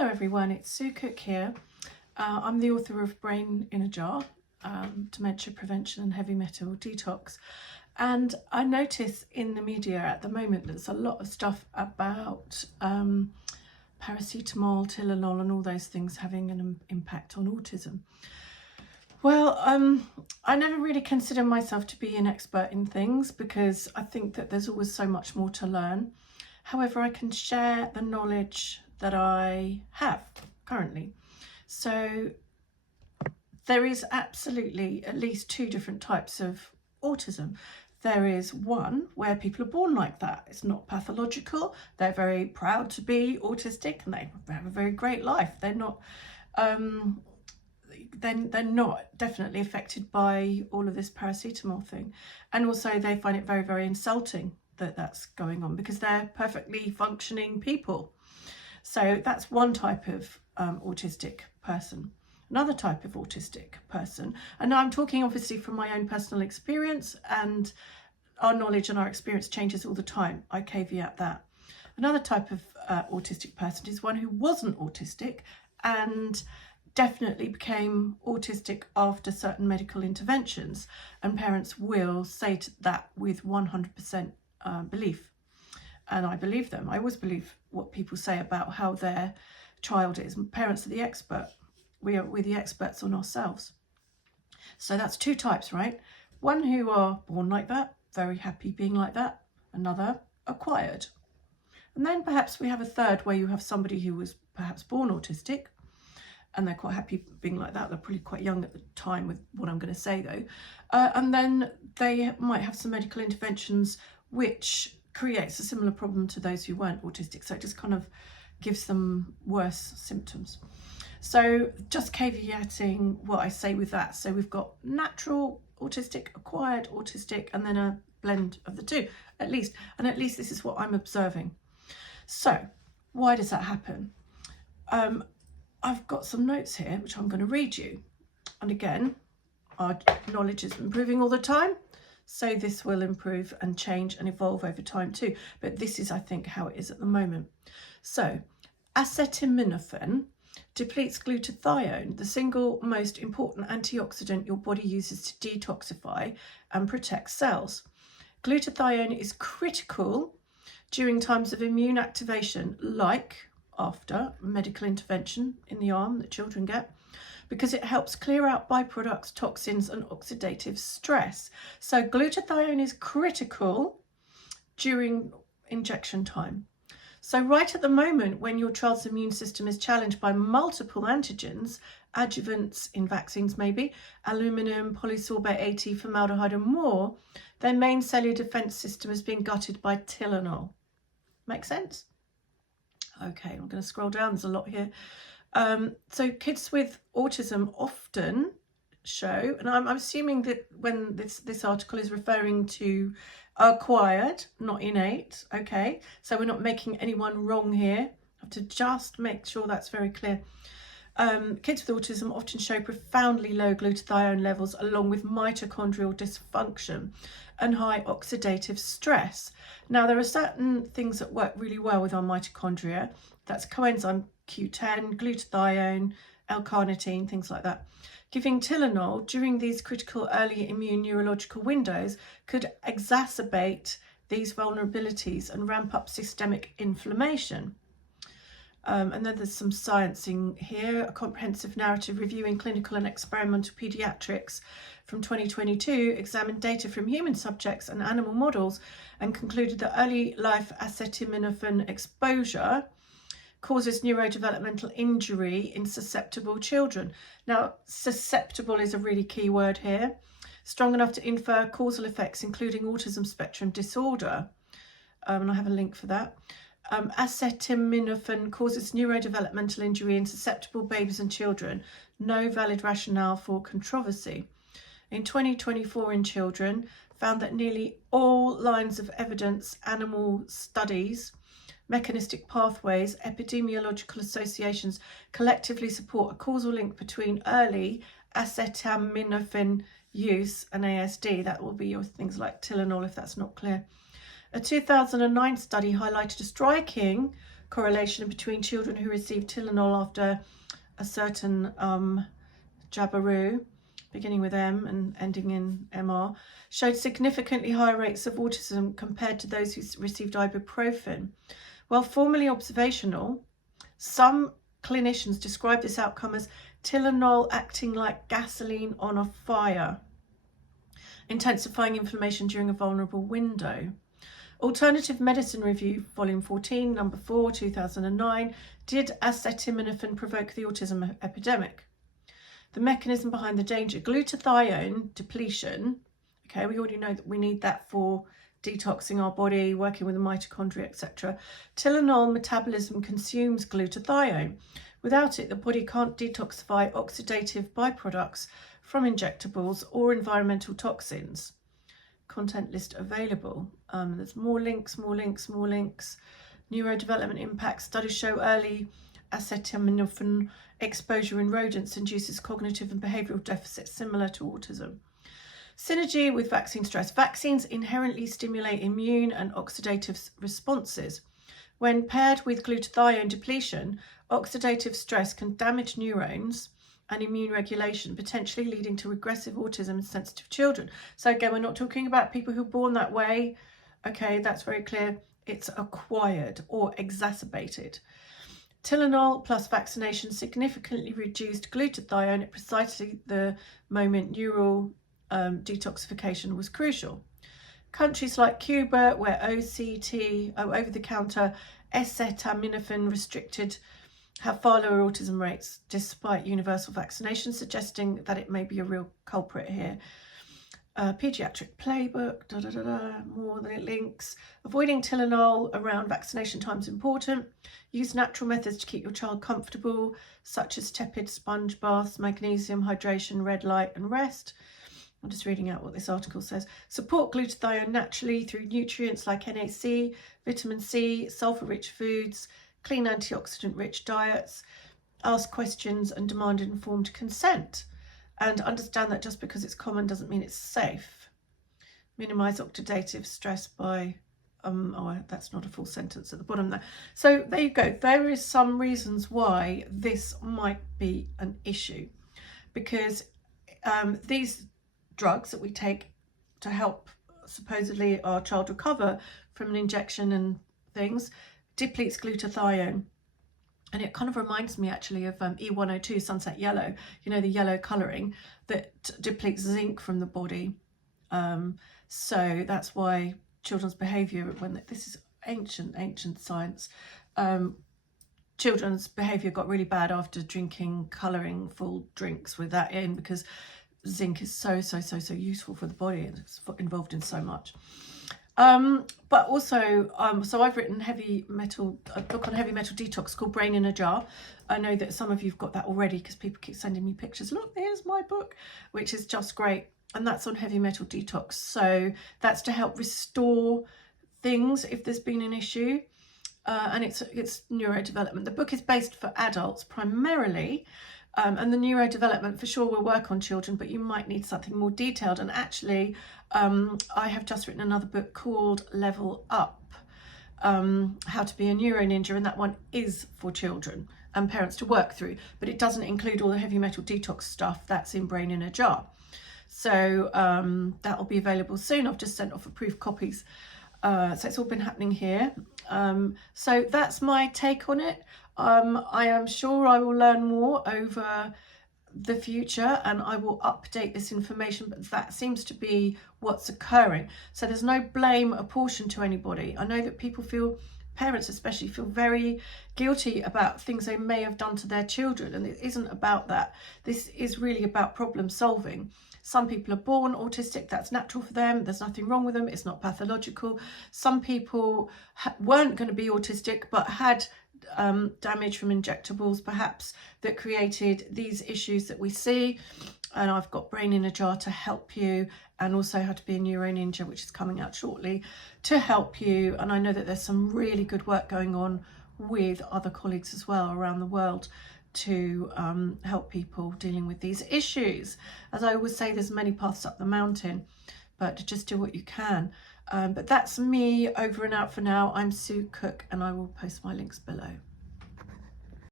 Hello everyone, it's Sue Cook here. I'm the author of Brain in a Jar, Dementia Prevention and Heavy Metal Detox. And I notice in the media at the moment there's a lot of stuff about paracetamol, Tylenol and all those things having an impact on autism. Well, I never really consider myself to be an expert in things because I think that there's always so much more to learn. However, I can share the knowledge that I have currently. So there is absolutely at least two different types of autism. There is one where people are born like that. It's not pathological. They're very proud to be autistic and they have a very great life. They're not they're not definitely affected by all of this paracetamol thing. And also they find it very, very insulting that that's going on because they're perfectly functioning people. So that's one type of autistic person. Another type of autistic person, and now I'm talking obviously from my own personal experience, and our knowledge and our experience changes all the time. I caveat that. Another type of autistic person is one who wasn't autistic and definitely became autistic after certain medical interventions, and parents will say that with 100% belief, and I believe them. I always believe what people say about how their child is. Parents are the expert. We're the experts on ourselves. So that's two types, right? One who are born like that, very happy being like that. Another, acquired. And then perhaps we have a third where you have somebody who was perhaps born autistic and they're quite happy being like that. They're probably quite young at the time with what I'm going to say though. And then they might have some medical interventions which creates a similar problem to those who weren't autistic. So it just kind of gives them worse symptoms. So just caveating what I say with that. So we've got natural autistic, acquired autistic, and then a blend of the two, at least. And at least this is what I'm observing. So why does that happen? I've got some notes here, which I'm going to read you. And again, our knowledge is improving all the time. So this will improve and change and evolve over time too. But this is, I think, how it is at the moment. So acetaminophen depletes glutathione, the single most important antioxidant your body uses to detoxify and protect cells. Glutathione is critical during times of immune activation, like after medical intervention in the arm that children get, because it helps clear out byproducts, toxins and oxidative stress. So glutathione is critical during injection time. So right at the moment when your child's immune system is challenged by multiple antigens, adjuvants in vaccines maybe, aluminum, polysorbate 80, formaldehyde and more, their main cellular defense system is being gutted by Tylenol. Make sense? Okay, I'm going to scroll down, there's a lot here. So kids with autism often show, and I'm assuming that when this article is referring to acquired, not innate, okay? So we're not making anyone wrong here. I have to just make sure that's very clear. Kids with autism often show profoundly low glutathione levels along with mitochondrial dysfunction and high oxidative stress. Now, there are certain things that work really well with our mitochondria. That's coenzyme Q10, glutathione, L-carnitine, things like that. Giving Tylenol during these critical early immune neurological windows could exacerbate these vulnerabilities and ramp up systemic inflammation. And then there's some sciencing here. A comprehensive narrative review in clinical and experimental pediatrics from 2022 examined data from human subjects and animal models and concluded that early life acetaminophen exposure causes neurodevelopmental injury in susceptible children. Now, susceptible is a really key word here. Strong enough to infer causal effects, including autism spectrum disorder. And I have a link for that. Acetaminophen causes neurodevelopmental injury in susceptible babies and children. No valid rationale for controversy. In 2024 in children, found that nearly all lines of evidence, animal studies, mechanistic pathways, epidemiological associations collectively support a causal link between early acetaminophen use and ASD. That will be your things like Tylenol if that's not clear. A 2009 study highlighted a striking correlation between children who receive Tylenol after a certain jabberoo, beginning with M and ending in MR, showed significantly higher rates of autism compared to those who received ibuprofen. While formerly observational, some clinicians describe this outcome as Tylenol acting like gasoline on a fire, intensifying inflammation during a vulnerable window. Alternative Medicine Review, Volume 14, Number 4, 2009, did acetaminophen provoke the autism epidemic? The mechanism behind the danger, glutathione depletion. Okay, we already know that we need that for detoxing our body, working with the mitochondria, etc. Tylenol metabolism consumes glutathione. Without it, the body can't detoxify oxidative byproducts from injectables or environmental toxins. Content list available. There's more links. Neurodevelopment impact. Studies show early acetaminophen exposure in rodents induces cognitive and behavioural deficits similar to autism. Synergy with vaccine stress. Vaccines inherently stimulate immune and oxidative responses. When paired with glutathione depletion, oxidative stress can damage neurons and immune regulation, potentially leading to regressive autism in sensitive children. So again, we're not talking about people who are born that way. Okay, that's very clear. It's acquired or exacerbated. Tylenol plus vaccination significantly reduced glutathione at precisely the moment neural detoxification was crucial. Countries like Cuba, where OCT, over-the-counter acetaminophen restricted, have far lower autism rates despite universal vaccination, suggesting that it may be a real culprit here. Pediatric playbook, more links. Avoiding Tylenol around vaccination time is important. Use natural methods to keep your child comfortable, such as tepid sponge baths, magnesium, hydration, red light, and rest. I'm just reading out what this article says. Support glutathione naturally through nutrients like NAC, vitamin C, sulfur-rich foods, clean antioxidant-rich diets. Ask questions and demand informed consent. And understand that just because it's common doesn't mean it's safe. Minimize oxidative stress by, that's not a full sentence at the bottom there. So there you go. There is some reasons why this might be an issue, because these drugs that we take to help supposedly our child recover from an injection and things depletes glutathione. And it kind of reminds me actually of E102 sunset yellow, you know, the yellow colouring that depletes zinc from the body. So that's why children's behaviour, this is ancient science, children's behaviour got really bad after drinking colouring full drinks with that in, because zinc is so useful for the body and it's involved in so much. But also, so I've written a book on heavy metal detox called Brain in a Jar. I know that some of you've got that already because people keep sending me pictures. Look, here's my book, which is just great. And that's on heavy metal detox. So that's to help restore things if there's been an issue. And it's neurodevelopment. The book is based for adults primarily. And the neurodevelopment for sure will work on children, but you might need something more detailed. And actually, I have just written another book called Level Up, How to Be a Neuro Ninja, and that one is for children and parents to work through, but it doesn't include all the heavy metal detox stuff. That's in Brain in a Jar. So that will be available soon. I've just sent off approved copies. So it's all been happening here. So that's my take on it. I am sure I will learn more over the future and I will update this information, but that seems to be what's occurring. So there's no blame apportioned to anybody. I know that people parents especially feel very guilty about things they may have done to their children, and it isn't about that. This is really about problem solving. Some people are born autistic, that's natural for them, there's nothing wrong with them, it's not pathological. Some people weren't going to be autistic but had damage from injectables perhaps that created these issues that we see, and I've got Brain in a Jar to help you, and also How to Be a Neuro Ninja, which is coming out shortly, to help you. And I know that there's some really good work going on with other colleagues as well around the world to help people dealing with these issues. As I always say, there's many paths up the mountain, but just do what you can. But that's me over and out for now. I'm Sue Cook, and I will post my links below.